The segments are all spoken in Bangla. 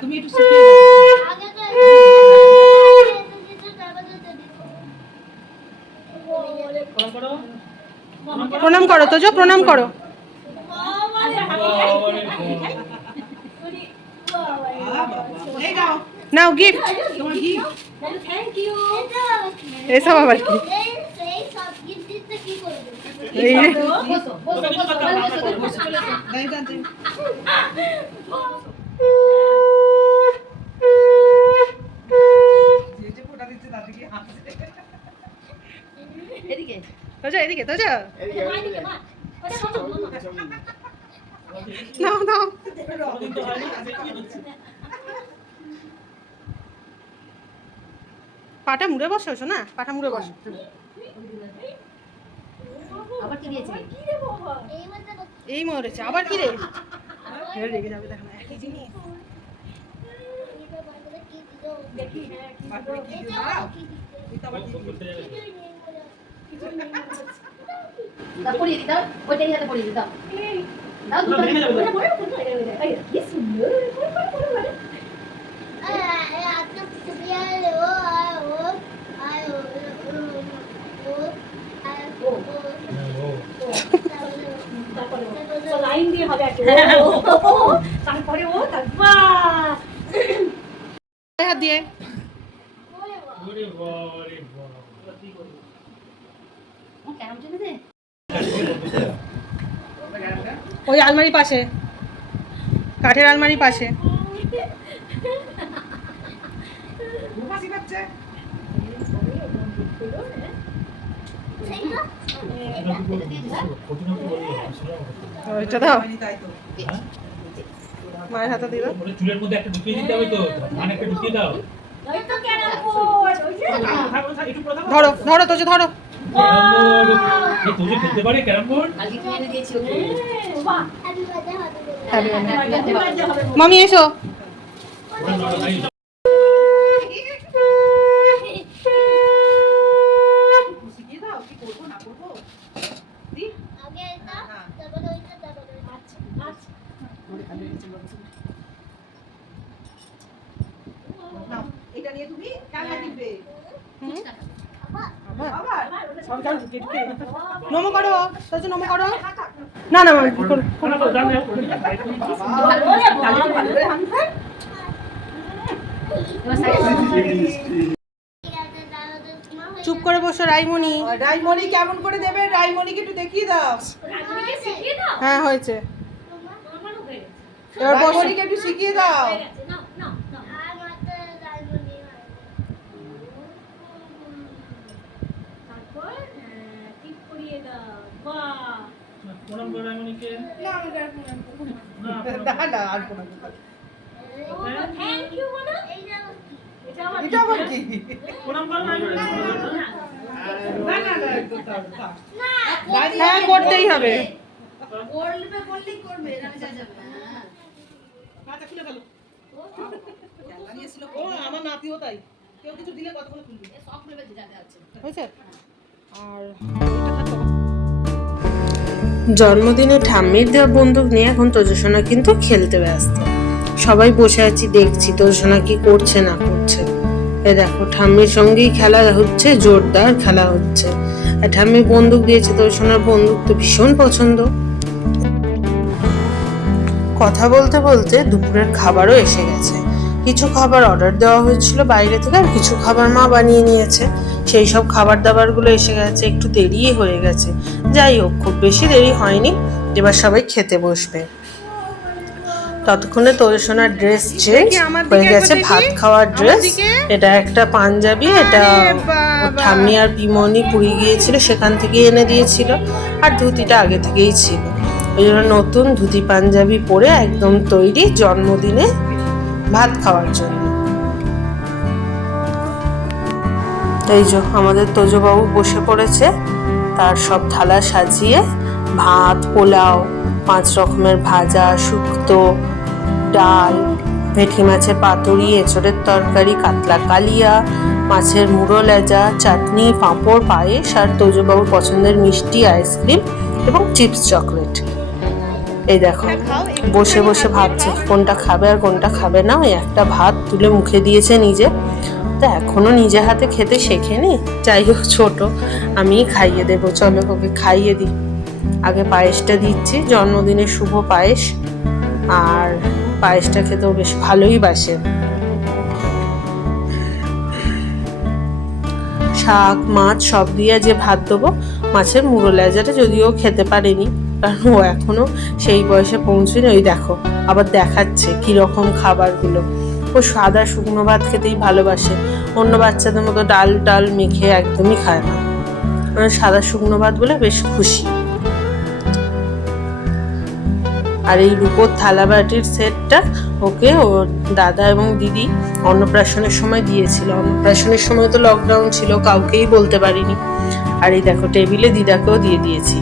তুমি একটু শিখিয়ে প্রণাম করো তোজো প্রণাম করো। নাও। নাও গিফট এসব আবার কি এই রে। বসো বসো বসো বসো দাই দাও দাই যে যে ফোটা দিচ্ছে তাতে কি হাসছে এদিকে। তোজো তোজো। পাটা মুড়ে বসো শোনা? পাটা মুড়ে বসো আবার কি দিয়েছে এই মরেছে আবার কি রে রেগে যাবে দেখো না একই জিনিস দেখি হ্যাঁ কি দিও কি দিও ওইটাই হাতে পরিয়ে দাও দাও দুটো ওটা পরে ওটা এই কি সুন্দর পরে পরে পরে পরে তারপরে ও লাইন দিয়ে হবে একটা ও, ও, ও, তারপরে ও তারপর ওই আলমারি পাশে কাঠের আলমারি পাশে হাসি পাচ্ছে ওইটা দাও। মায়ের হাতে দিল। ওটা চুলের মধ্যে একটা ঢুকিয়ে দিতে হবে তো একটা ঢুকিয়ে দাও। ধরো ধরো তোজো খেলতে পারে ক্যারাম বোর্ড? আজকে কিনে করব না করব? নাও এটা নিয়ে তুমি কান্না দিবে। নমো করো নমো করো। না না করো না, না, দাও, দাও, তাহলে তো ভালো করে বসো রাইমণি। রাইমণি কেমন করে দেবে? রাইমণিকে একটু দেখিয়ে দাও। রাজনীকে শিখিয়ে দাও? হ্যাঁ হয়েছে। হয়ে এবার রাইমণিকে একটু শিখিয়ে দাও। না, না। না আর কোনো থ্যাংক ইউ বলো। এটা আবার কি প্রণাম করো রামণিকে। না না হ্যাঁ করতেই হবে। মাথা খুলে ফেলো খেলনা নিয়েছিল ও আমার নাতিও তাই। কেউ কিছু দিলে কতক্ষণ খুলবি? হয়েছে? আর জন্মদিনে ঠাম্মির দেওয়া বন্দুক নিয়ে এখন তোজসোনা কিন্তু খেলতে ব্যস্ত। সবাই বসে আছি দেখছি তোজসোনা কি করছে না করছে। এ দেখো ঠাম্মির সঙ্গেই খেলা হচ্ছে জোরদার খেলা হচ্ছে। আর ঠাম্মি বন্দুক দিয়েছে তোজসোনার বন্দুক তো ভীষণ পছন্দ। কথা বলতে বলতে দুপুরের খাবারও এসে গেছে। কিছু খাবার অর্ডার দেওয়া হয়েছিল বাইরে থেকে আর কিছু খাবার মা বানিয়ে নিয়েছে। সেই সব খাবার দাবারগুলো এসে গেছে, একটু দেরি হয়ে গেছে। যাই হোক, খুব বেশি দেরি হয়নি। এবার সবাই খেতে বসবে। ততক্ষণে তোরসোনার ড্রেস চেঞ্জ হয়ে গেছে ভাত খাওয়ার ড্রেস এটা একটা পাঞ্জাবি এটা ঠাম্মি আর পিমনি পুরী গিয়েছিল সেখান থেকে এনে দিয়েছিল। আর ধুতিটা আগে থেকেই ছিল। ওই জন্য নতুন ধুতি পাঞ্জাবি পরে একদম তৈরি জন্মদিনে ভাত খাওয়ার জন্য। এই যে আমাদের তোজবাবু বসে পড়েছে। তার সব থালা সাজিয়ে ভাত পোলাও পাঁচ রকমের ভাজা শুক্তো ডাল ভেটকি মাছের পাতুরি এঁচড়ের তরকারি কাতলা কালিয়া মাছের মুড়ো লেজা চাটনি পাঁপড় পায়েস আর তোজবাবুর পছন্দের মিষ্টি আইসক্রিম এবং চিপস চকলেট। এই দেখো বসে বসে ভাবছে কোনটা খাবে আর কোনটা খাবে না। ওই একটা ভাত তুলে মুখে দিয়েছে নিজে। তো এখনও নিজে হাতে খেতে শেখেনি? যাই হোক ছোট আমি খাইয়ে দেবো। চলো ওকে খাইয়ে দিই। আগে পায়েসটা দিচ্ছি। জন্মদিনের শুভ পায়েস। আর পায়েসটা খেতেও বেশ ভালোই বাসে। শাক, মাছ সব দিয়ে যে ভাত দেবো, মাছের মুড়ো লেজাটা যদিও খেতে পারেনি, কারণ ও এখনও সেই বয়সে পৌঁছয়নি। ওই দেখো, আবার দেখাচ্ছে কি রকম খাবারগুলো। ও সাদা শুকনো ভাত খেতেই ভালোবাসে, অন্য বাচ্চাদের মতো ডাল ডাল মেখে একদমই খায় না। মানে সাদা শুকনো ভাত বলে বেশ খুশি। আর এই রূপোর থালা বাটির সেটটা ওকে ওর দাদা এবং দিদি অন্নপ্রাশনের সময় দিয়েছিল। অন্নপ্রাশনের সময় তো লকডাউন ছিল, কাউকেই বলতে পারিনি। আর এই দেখো, টেবিলে দিদাকেও দিয়ে দিয়েছি।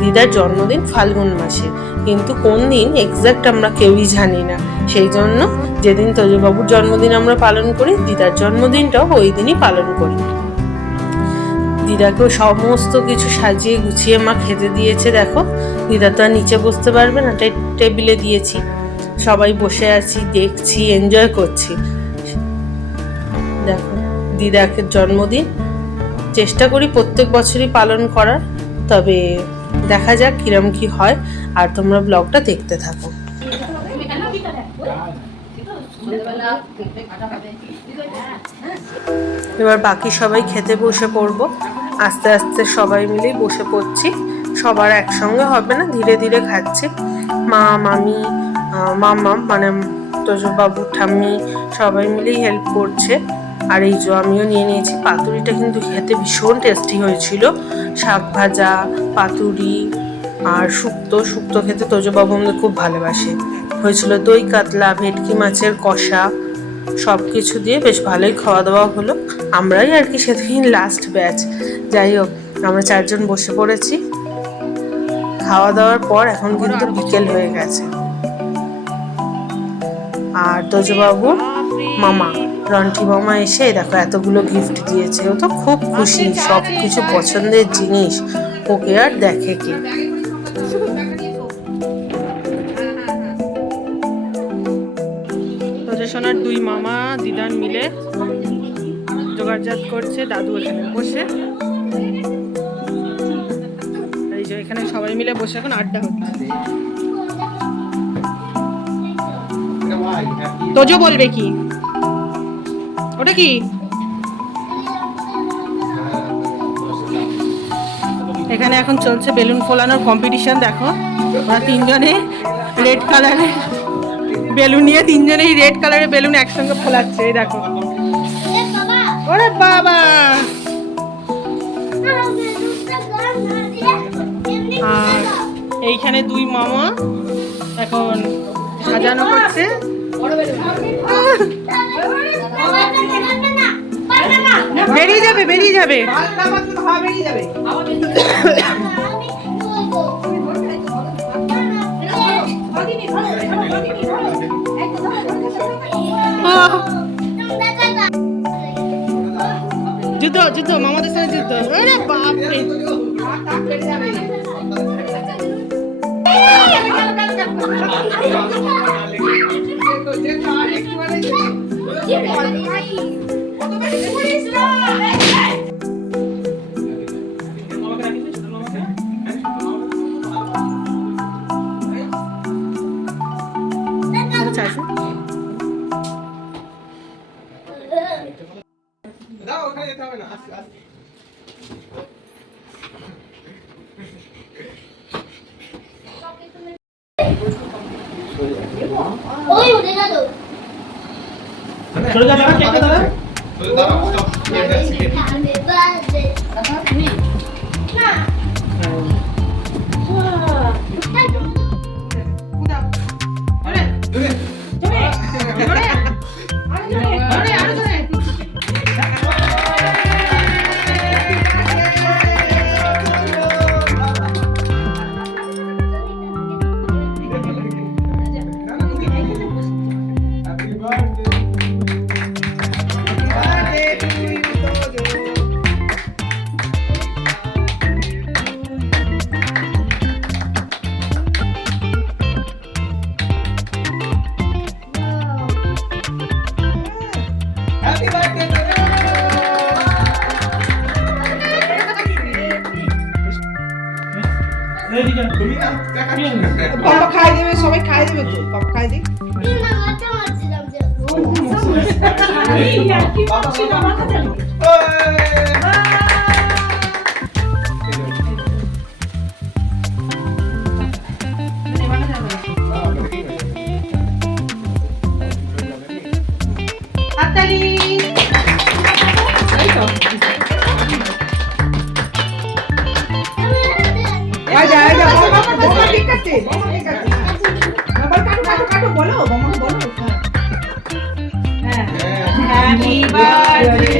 দিদার জন্মদিন ফাল্গুন মাসে। কিন্তু কোন দিন এক্সাক্ট আমরা কেউই জানি না। সেই জন্য যেদিন তজুবাবুর জন্মদিন আমরা পালন করি, দিদার জন্মদিনটাও ওই দিনই পালন করি। দিদাকেও সমস্ত কিছু সাজিয়ে গুছিয়ে মা খেতে দিয়েছে, দেখো। দিদা তো আর নিচে বসতে পারবে না তাই টেবিলে দিয়েছি। সবাই বসে আছি, দেখছি এনজয় করছি। দেখো, দিদাকে জন্মদিন। চেষ্টা করি প্রত্যেক বছরই পালন করার, তবে দেখা যাক কিরম কি হয়, আর তোমরা ব্লগটা দেখতে থাকো। এবার বাকি সবাই খেতে বসে পড়ব। আস্তে আস্তে সবাই মিলেই বসে পড়ছি। সবার একসঙ্গে হবে না, ধীরে ধীরে খাচ্ছি। মা, মামি মামা মানে তোজবাবু, ঠাম্মি সবাই মিলেই হেল্প করছে। আর এই যে আমিও নিয়ে নিয়েছি পাতুরিটা, কিন্তু খেতে ভীষণ টেস্টি হয়েছিল। শাক ভাজা, পাতুরি আর শুক্তো। শুক্তো খেতে তোজবাবু আমাদের খুব ভালোবাসে। হয়েছিল দই কাতলা, ভেটকি মাছের কষা। সব কিছু দিয়ে বেশ ভালোই খাওয়া দাওয়া হলো। আমরাই আর কি সেদিন লাস্ট ব্যাচ যাই হোক, আমরা চারজন বসে পড়েছি। খাওয়া দাওয়ার পর এখন কিন্তু বিকেল হয়ে গেছে। আর তোজবাবু, মামা, রন্টি মামা এসে দেখো এতগুলো গিফট দিয়েছে। ও তো খুব খুশি সব কিছু পছন্দের জিনিস। ওকে আর দেখে কি। সোনার দুই মামা দিদান মিলে জোগাড়জাত করছে, দাদু এখানে বসে। এই যে এখানে সবাই মিলে বসে এখন আড্ডা হচ্ছে। তোজো বলবে কি? ওটা কি? এখানে এখন চলছে বেলুন ফোলানোর কম্পিটিশন দেখো। ওরা তিনজনে রেড কালারের বেলুন নিয়ে তিনজনেই রেড কালারের বেলুন একসঙ্গে ফোলাচ্ছে এই দেখো। ওরে বাবা! আর এইখানে দুই মামা এখন সাজানো করছে। বেরিয়ে যাবে বেরিয়ে যাবে। আহ, যুদ্ধ যুদ্ধ মামাদের সঙ্গে যুদ্ধ আরে বাপরে আচ্ছা চলে বাবা খাই দেবে সবাই খাই দেবে তো বাবা ঠিক আছে। বাবা ঠিক আছে। বাবা কাটো কাটো কাটো বলো বলো হ্যাঁ। হ্যাপি বার্থডে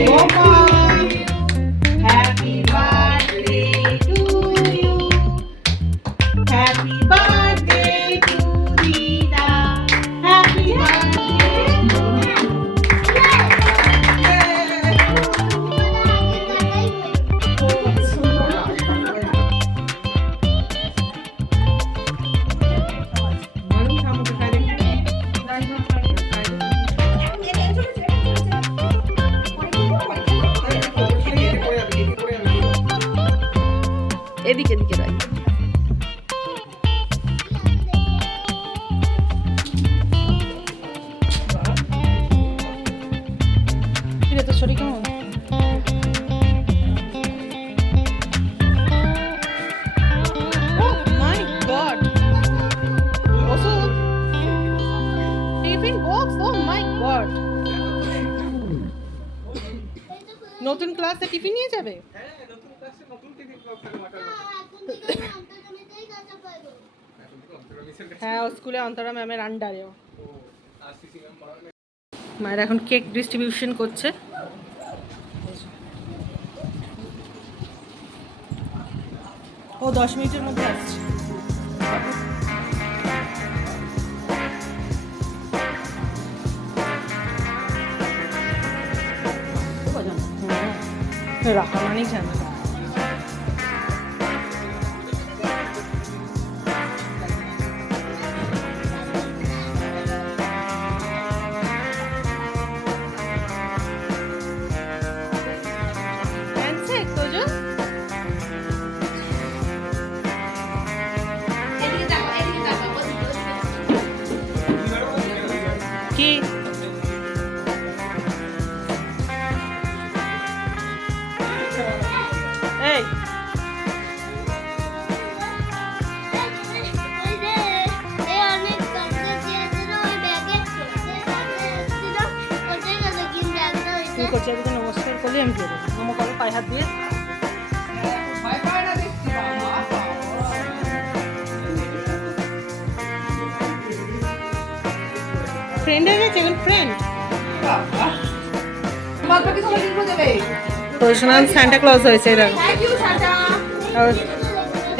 নতুন ক্লাসে টিফিন নিয়ে যাবে? হ্যাঁ ও স্কুলে অন্তরা ম্যামের আন্ডারেও মায়ের এখন কেক ডিস্ট্রিবিউশন করছে। ও দশ মিনিটের মধ্যে আসছে। 这还管理着。পায়ে হাত দিয়ে। ফ্রেন্ড হয়ে এখন ফ্রেন্ড প্রফেশনাল সান্টা ক্লজ হয়েছে এরা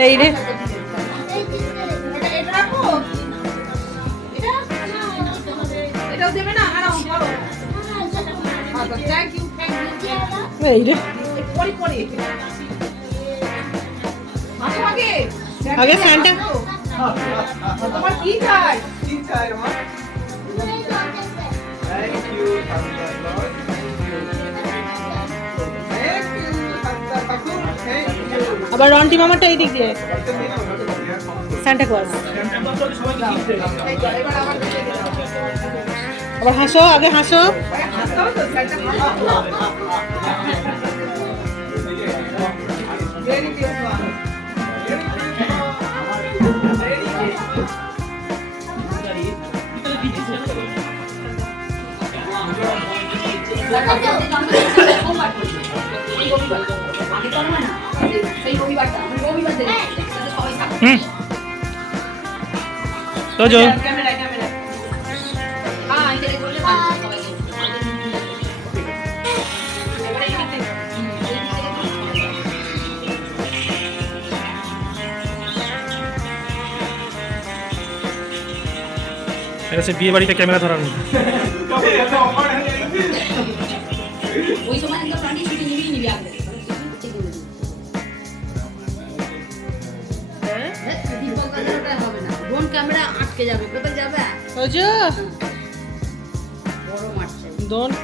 এই রে। এই রে। আগে সান্টা তোমার কি চাই? কি চাই থ্যাংক ইউ আবার রন্টি মামাটা এই দিক দিয়ে। সান্টা ক্লজ আবার হাসো আগে হাসো। হুম তোজো ক্যামেরা ক্যামেরা এটা হচ্ছে বিয়ে বাড়িতে ক্যামেরা ধরানো ওই সময় একদম রানি ছুটি নিবি নিবি আগে ক্যামেরা আটকে যাবে কোথায় যাবে ওজো বড় মাঠ ডোন্ট